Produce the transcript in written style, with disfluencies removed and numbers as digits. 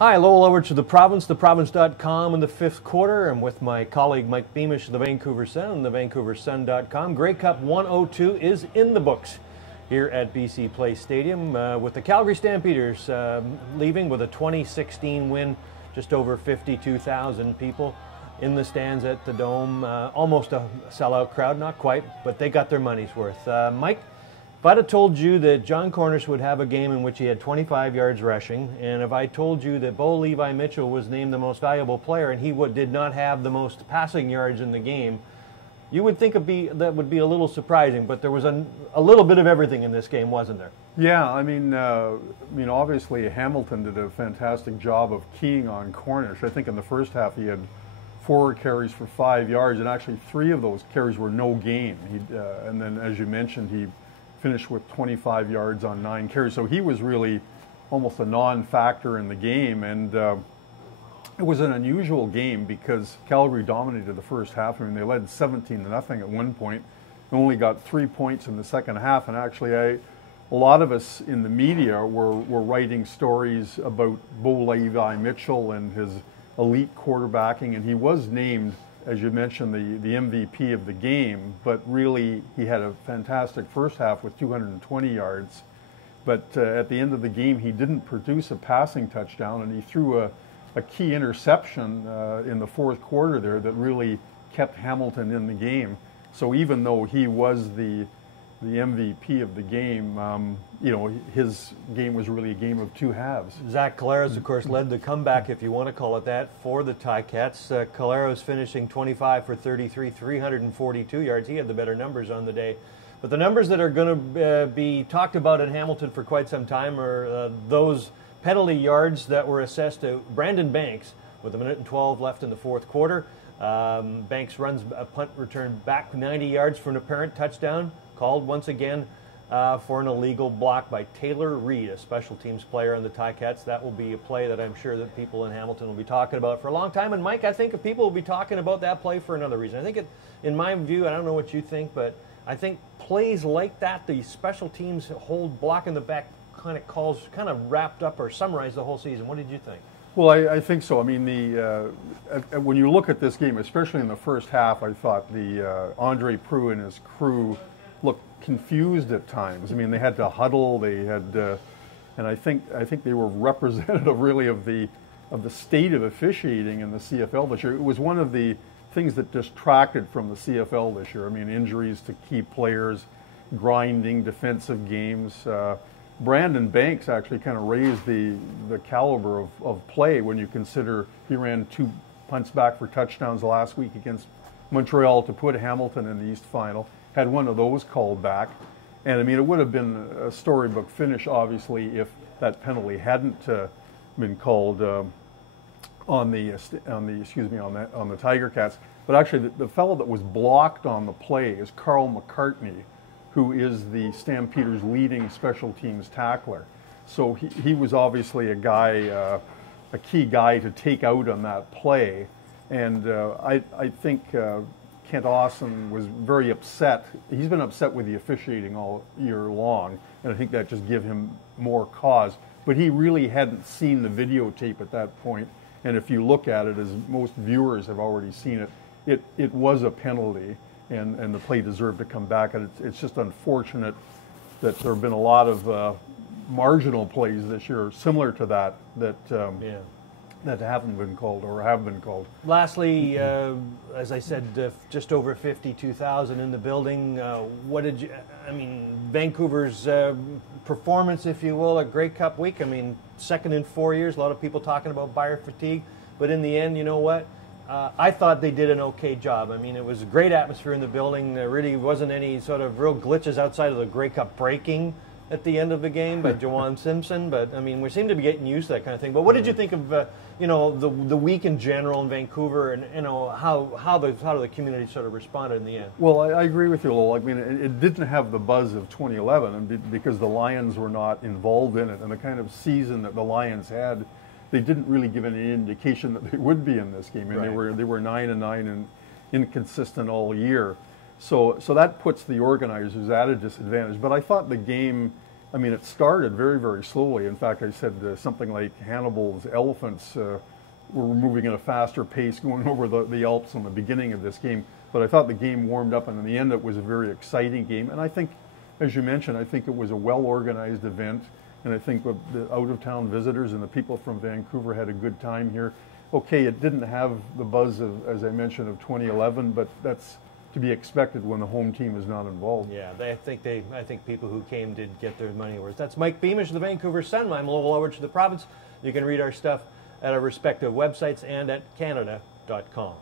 Hi, Lowell Ullrich of the theprovince.com in the fifth quarter. I'm with my colleague Mike Beamish of the Vancouver Sun and thevancouversun.com. Grey Cup 102 is in the books here at BC Place Stadium with the Calgary Stampeders leaving with a 2016 win, just over 52,000 people in the stands at the Dome. Almost a sellout crowd, not quite, but they got their money's worth. Mike, if I'd have told you that John Cornish would have a game in which he had 25 yards rushing, and if I told you that Bo Levi Mitchell was named the most valuable player and he did not have the most passing yards in the game, you would think that would be a little surprising, but there was a little bit of everything in this game, wasn't there? Yeah, I mean, obviously Hamilton did a fantastic job of keying on Cornish. I think in the first half he had 4 carries for 5 yards, and actually 3 of those carries were no gain. And then, as you mentioned, he finished with 25 yards on 9 carries. So he was really almost a non-factor in the game. And it was an unusual game because Calgary dominated the first half. I mean, they led 17-0 at one point and only got 3 points in the second half. And actually, a lot of us in the media were writing stories about Bo Levi Mitchell and his elite quarterbacking. And he was named, as you mentioned, the MVP of the game, but really he had a fantastic first half with 220 yards. But at the end of the game, he didn't produce a passing touchdown, and he threw a key interception in the fourth quarter there that really kept Hamilton in the game. So even though he was the MVP of the game, his game was really a game of two halves. Zach Collaros, of course, led the comeback, if you want to call it that, for the Ticats. Collaros finishing 25 for 33, 342 yards. He had the better numbers on the day. But the numbers that are going to be talked about in Hamilton for quite some time are those penalty yards that were assessed to Brandon Banks with 1:12 left in the fourth quarter. Banks runs a punt return back 90 yards for an apparent touchdown, called once again for an illegal block by Taylor Reed, a special teams player on the Ticats. That will be a play that I'm sure that people in Hamilton will be talking about for a long time. And Mike, I think people will be talking about that play for another reason. I think in my view, I don't know what you think, but I think plays like that, the special teams hold block in the back kind of wrapped up or summarized the whole season. What did you think? Well, I think so. I mean, when you look at this game, especially in the first half, I thought the Andre Proulx and his crew looked confused at times. I mean, they had to huddle. They had, and I think they were representative really of the state of officiating in the CFL this year. It was one of the things that distracted from the CFL this year. I mean, injuries to key players, grinding defensive games. Brandon Banks actually kind of raised the caliber of play when you consider he ran 2 punts back for touchdowns last week against Montreal to put Hamilton in the East Final. Had one of those called back, and I mean it would have been a storybook finish, obviously, if that penalty hadn't been called on the Tiger Cats. But actually, the fellow that was blocked on the play is Carl McCartney, who is the Stampeders' leading special teams tackler. So he was obviously a key guy to take out on that play, and I think Kent Austin was very upset. He's been upset with the officiating all year long, and I think that just gave him more cause. But he really hadn't seen the videotape at that point, and if you look at it, as most viewers have already seen it, it was a penalty, and the play deserved to come back. And it's just unfortunate that there have been a lot of marginal plays this year similar to that that haven't been called or have been called. Lastly, as I said, just over 52,000 in the building. What did you? I mean, Vancouver's performance, if you will, at Grey Cup week. I mean, second in 4 years. A lot of people talking about buyer fatigue, but in the end, you know what? I thought they did an okay job. I mean, it was a great atmosphere in the building. There really wasn't any sort of real glitches outside of the Grey Cup breaking at the end of the game by Jawan Simpson. But, I mean, we seem to be getting used to that kind of thing. But what did you think of, the week in general in Vancouver and, how the community sort of responded in the end? Well, I agree with you, Lowell. I mean, it didn't have the buzz of 2011 because the Lions were not involved in it. And the kind of season that the Lions had, they didn't really give any indication that they would be in this game. And right. they were 9-9 and inconsistent all year. So that puts the organizers at a disadvantage. But I thought the game I mean, it started very, very slowly. In fact, I said something like Hannibal's elephants were moving at a faster pace going over the Alps in the beginning of this game. But I thought the game warmed up, and in the end it was a very exciting game. And I think, as you mentioned, I think it was a well-organized event. And I think the out-of-town visitors and the people from Vancouver had a good time here. Okay, it didn't have the buzz of, as I mentioned, of 2011, but that's to be expected when the home team is not involved. Yeah, I think people who came did get their money worth. That's Mike Beamish of the Vancouver Sun. I'm Lowell Ullrich of the province. You can read our stuff at our respective websites and at Canada.com.